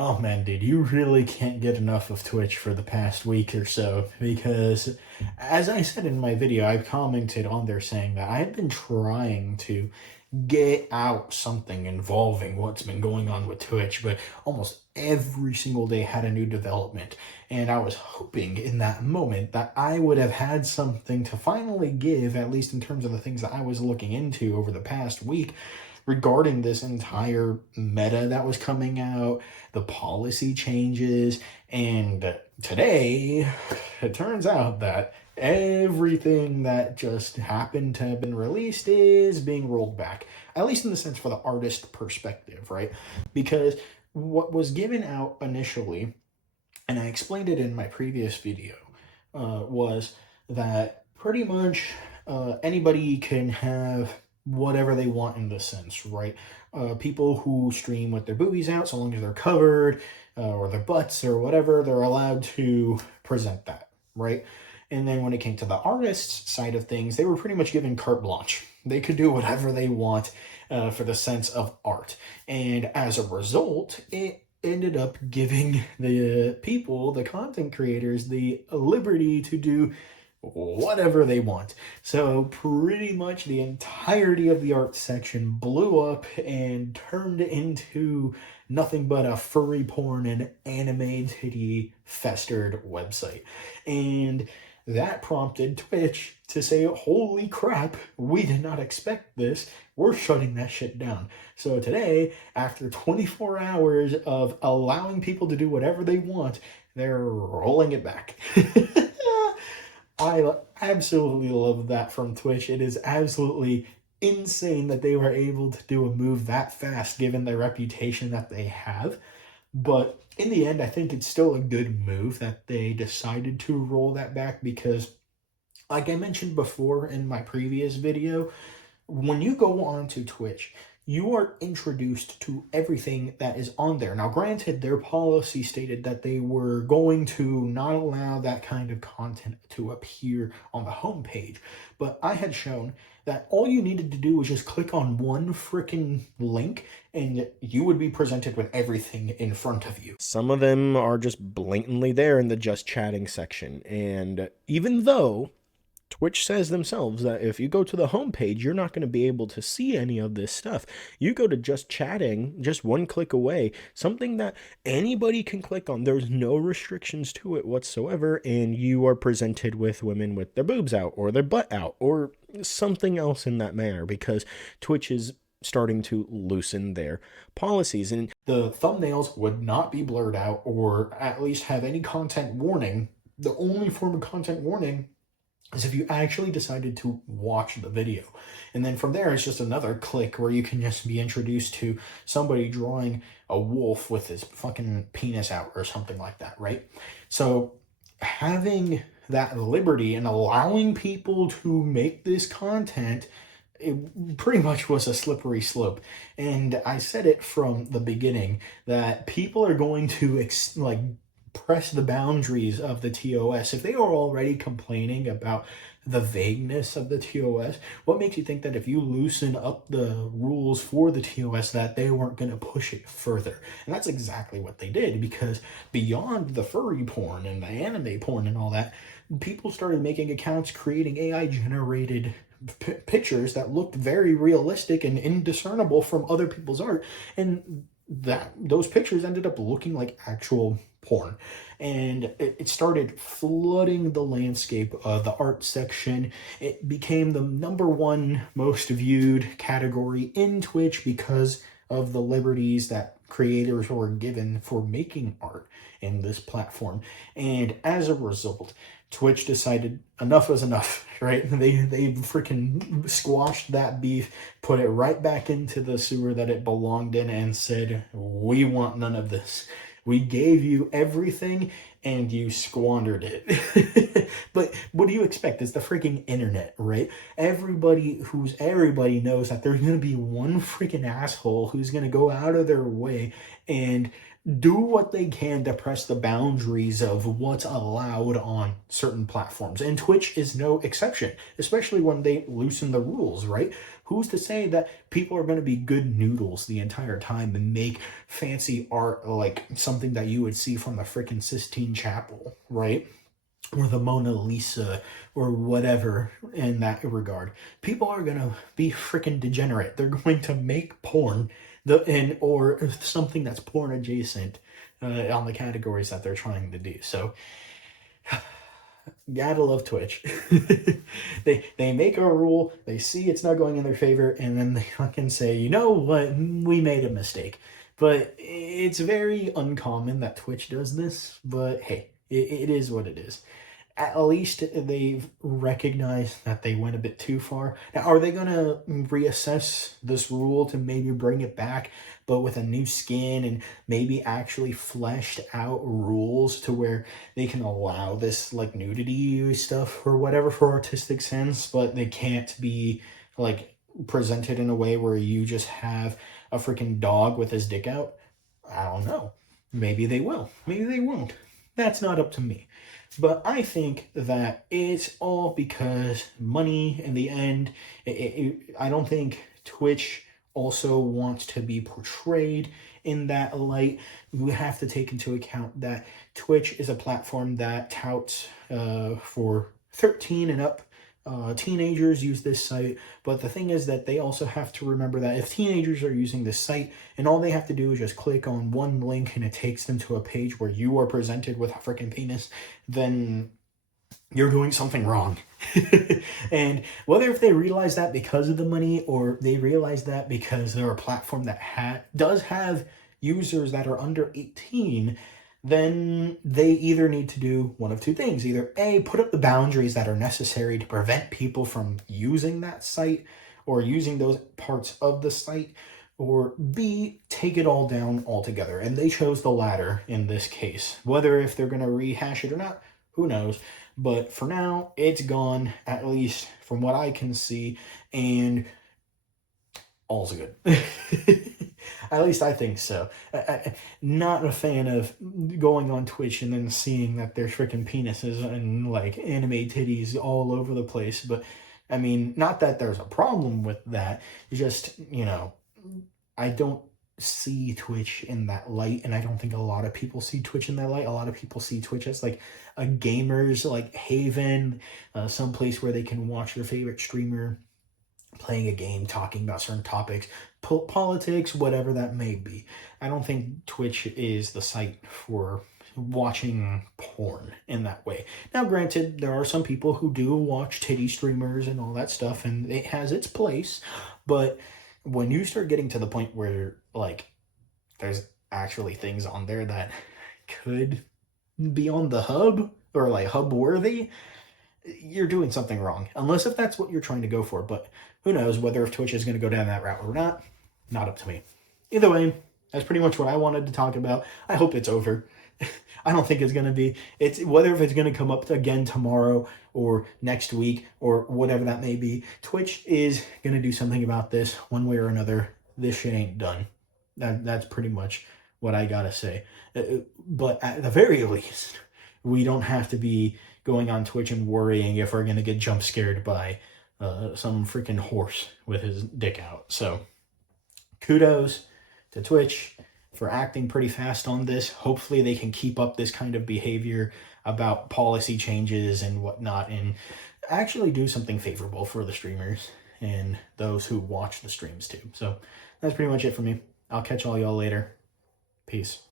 Oh man, dude, you really can't get enough of Twitch for the past week or so because, as I said in my video, I commented on there saying that I had been trying to get out something involving what's been going on with Twitch, but almost every single day had a new development. And I was hoping in that moment that I would have had something to finally give, at least in terms of the things that I was looking into over the past week regarding this entire meta that was coming out, the policy changes, and today it turns out that everything that just happened to have been released is being rolled back, at least in the sense for the artist perspective, right? Because what was given out initially, and I explained it in my previous video, was that pretty much anybody can have whatever they want in this sense, right? People who stream with their boobies out, so long as they're covered, or their butts or whatever, they're allowed to present that, right? And then when it came to the artists side of things, they were pretty much given carte blanche. They could do whatever they want for the sense of art. And as a result, it ended up giving the people, the content creators, the liberty to do whatever they want. So pretty much the entirety of the art section blew up and turned into nothing but a furry porn and anime titty festered website. And that prompted Twitch to say, holy crap, we did not expect this. We're shutting that shit down. So today, after 24 hours of allowing people to do whatever they want, they're rolling it back. I absolutely love that from Twitch. It is absolutely insane that they were able to do a move that fast given the reputation that they have. But in the end, I think it's still a good move that they decided to roll that back because, like I mentioned before in my previous video, when you go onto Twitch, you are introduced to everything that is on there. Now, granted, their policy stated that they were going to not allow that kind of content to appear on the homepage, but I had shown that all you needed to do was just click on one freaking link and you would be presented with everything in front of you. Some of them are just blatantly there in the just chatting section. And even though Twitch says themselves that if you go to the homepage, you're not going to be able to see any of this stuff. You go to just chatting, just one click away, something that anybody can click on. There's no restrictions to it whatsoever, and you are presented with women with their boobs out or their butt out or something else in that manner because Twitch is starting to loosen their policies. And the thumbnails would not be blurred out or at least have any content warning. The only form of content warning is if you actually decided to watch the video. And then from there, it's just another click where you can just be introduced to somebody drawing a wolf with his fucking penis out or something like that, right? So having that liberty and allowing people to make this content, it pretty much was a slippery slope. And I said it from the beginning that people are going to press the boundaries of the TOS. If they are already complaining about the vagueness of the TOS, what makes you think that if you loosen up the rules for the TOS that they weren't going to push it further? And that's exactly what they did, because beyond the furry porn and the anime porn and all that, people started making accounts creating AI generated pictures that looked very realistic and indiscernible from other people's art, and that those pictures ended up looking like actual porn. And it started flooding the landscape of the art section. It became the #1 most viewed category in Twitch because of the liberties that creators were given for making art in this platform. And as a result, Twitch decided enough was enough, right? They freaking squashed that beef, put it right back into the sewer that it belonged in, and said, we want none of this. We gave you everything and you squandered it. But what do you expect? It's the freaking internet, right? Everybody knows that there's going to be one freaking asshole who's going to go out of their way and do what they can to press the boundaries of what's allowed on certain platforms. And Twitch is no exception, especially when they loosen the rules, right? Who's to say that people are going to be good noodles the entire time and make fancy art like something that you would see from the freaking Sistine Chapel, right? Or the Mona Lisa or whatever in that regard. People are gonna be freaking degenerate. They're going to make porn or something that's porn adjacent on the categories that they're trying to do. So gotta love Twitch. They make a rule, they see it's not going in their favor, and then they fucking say, you know what, we made a mistake. But it's very uncommon that Twitch does this. But hey, it is what it is. At least they've recognized that they went a bit too far. Now, are they going to reassess this rule to maybe bring it back, but with a new skin and maybe actually fleshed out rules to where they can allow this like nudity stuff or whatever for artistic sense, but they can't be like presented in a way where you just have a freaking dog with his dick out? I don't know. Maybe they will. Maybe they won't. That's not up to me. But I think that it's all because money in the end. I don't think Twitch also wants to be portrayed in that light. We have to take into account that Twitch is a platform that touts for 13 and up. Teenagers use this site, but the thing is that they also have to remember that if teenagers are using this site and all they have to do is just click on one link and it takes them to a page where you are presented with a freaking penis, then you're doing something wrong. And whether if they realize that because of the money or they realize that because they're a platform that does have users that are under 18, then they either need to do one of two things. Either A, put up the boundaries that are necessary to prevent people from using that site or using those parts of the site, or B, take it all down altogether. And they chose the latter in this case. Whether if they're going to rehash it or not, who knows? But for now, it's gone, at least from what I can see, and all's good. At least I think so. Not a fan of going on Twitch and then seeing that there's freaking penises and like anime titties all over the place. But I mean, not that there's a problem with that. Just, I don't see Twitch in that light, and I don't think a lot of people see Twitch in that light. A lot of people see Twitch as like a gamer's like haven, some place where they can watch their favorite streamer playing a game, talking about certain topics, politics, whatever that may be. I don't think Twitch is the site for watching porn in that way. Now, granted, there are some people who do watch titty streamers and all that stuff, and it has its place, but when you start getting to the point where like there's actually things on there that could be on the hub or like hub worthy, you're doing something wrong. Unless if that's what you're trying to go for. But who knows whether if Twitch is going to go down that route or not. Not up to me. Either way, that's pretty much what I wanted to talk about. I hope it's over. I don't think it's going to be. It's whether if it's going to come up again tomorrow or next week or whatever that may be. Twitch is going to do something about this one way or another. This shit ain't done. That's pretty much what I gotta say. But at the very least, we don't have to be going on Twitch and worrying if we're gonna get jump scared by some freaking horse with his dick out. So kudos to Twitch for acting pretty fast on this. Hopefully they can keep up this kind of behavior about policy changes and whatnot and actually do something favorable for the streamers and those who watch the streams too. So that's pretty much it for me. I'll catch all y'all later. Peace.